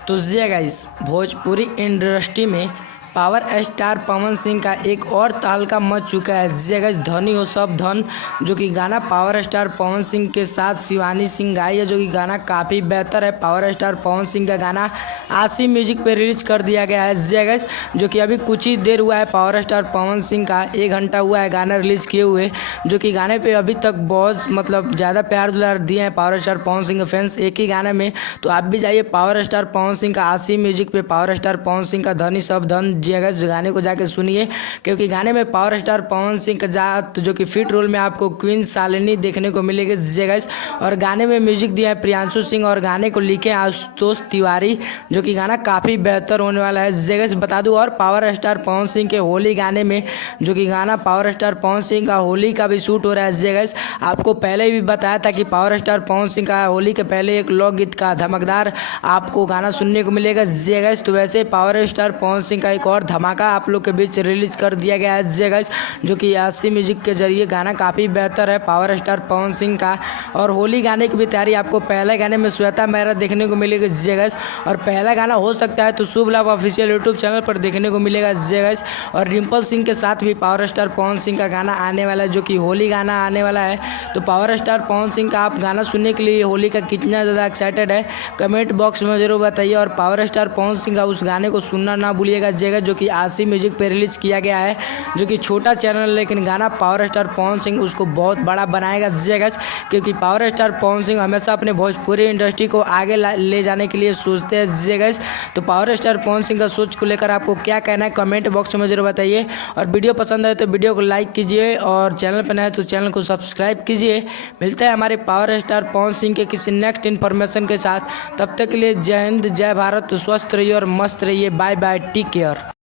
तो जी guys, Bhojpuri industry में power star Pawan Singh का एक और तहलका मच चुका है। जी गाइस, धनी हो सब धन जो कि गाना पावर स्टार पवन सिंह के साथ शिवानी सिंह गाई है, जो कि गाना काफ़ी बेहतर है। पावर स्टार पवन सिंह का गाना आशी म्यूजिक पे रिलीज कर दिया गया है। जी गाइस, जो कि अभी कुछ ही देर हुआ है पावर स्टार पवन सिंह का 1 घंटा हुआ है गाना रिलीज किए हुए, जो कि गाने पे अभी तक बहुत ज़्यादा प्यार दुलार दिए हैं पावर स्टार पवन सिंह के फैंस एक ही गाने में। तो आप भी जाइए पावर स्टार पवन सिंह का आशी म्यूजिक पे, पावर स्टार पवन सिंह का धनी सब धन जी गाइस गाने को जाके सुनिए, क्योंकि गाने में पावर स्टार पवन सिंह का जो कि फिट रोल में आपको क्वीन शालिनी देखने को मिलेगी जी गाइस। और गाने में म्यूजिक दिया है प्रियांशु सिंह और गाने को लिखे आशुतोष तिवारी, जो कि गाना काफ़ी बेहतर होने वाला है जी गाइस बता दूं। और पावर स्टार पवन सिंह के होली गाने में जो कि गाना पावर स्टार पवन सिंह का होली का भी शूट हो रहा है जी गाइस। आपको पहले भी बताया था कि पावर स्टार पवन सिंह का होली के पहले एक लोकगीत का धमकदार आपको गाना सुनने को मिलेगा जी गाइस। तो वैसे पावर स्टार पवन सिंह का एक और धमाका आप लोग के बीच रिलीज कर दिया गया है जी गाइस, जो कि आशी म्यूजिक के जरिए गाना काफ़ी बेहतर है पावर स्टार पवन सिंह का। और होली गाने की भी तैयारी आपको पहले गाने में श्वेता मेहरा देखने को मिलेगा जी गाइस, और पहला गाना हो सकता है तो शुभ लाभ ऑफिशियल यूट्यूब चैनल पर देखने को मिलेगा जी गाइस। और रिम्पल सिंह के साथ भी पावर स्टार पवन सिंह का गाना आने वाला है, जो कि होली गाना आने वाला है। तो पावर स्टार पवन सिंह का आप गाना सुनने के लिए होली का कितना ज़्यादा एक्साइटेड है कमेंट बॉक्स में जरूर बताइए। और पावर स्टार पवन सिंह का उस गाने को सुनना ना भूलिएगा जी गाइस, जो कि आशी म्यूजिक पे रिलीज किया गया है, जो कि छोटा चैनल लेकिन गाना पावर स्टार पवन सिंह उसको बहुत बड़ा बनाएगा जी गाइस, क्योंकि पावर स्टार पवन सिंह हमेशा अपने भोजपुरी इंडस्ट्री को आगे ले जाने के लिए सोचते हैं जी गाइस। तो पावर स्टार पवन सिंह का सोच को लेकर आपको क्या कहना है कमेंट बॉक्स में जरूर बताइए। और वीडियो पसंद आए तो वीडियो को लाइक कीजिए, और चैनल पर नए हैं तो चैनल को सब्सक्राइब कीजिए। मिलते हैं हमारे पावर स्टार पवन सिंह के किसी नेक्स्ट इन्फॉर्मेशन के साथ, तब तक के लिए जय हिंद जय भारत, स्वस्थ रहिए और मस्त रहिए, बाय बाय, टेक केयर।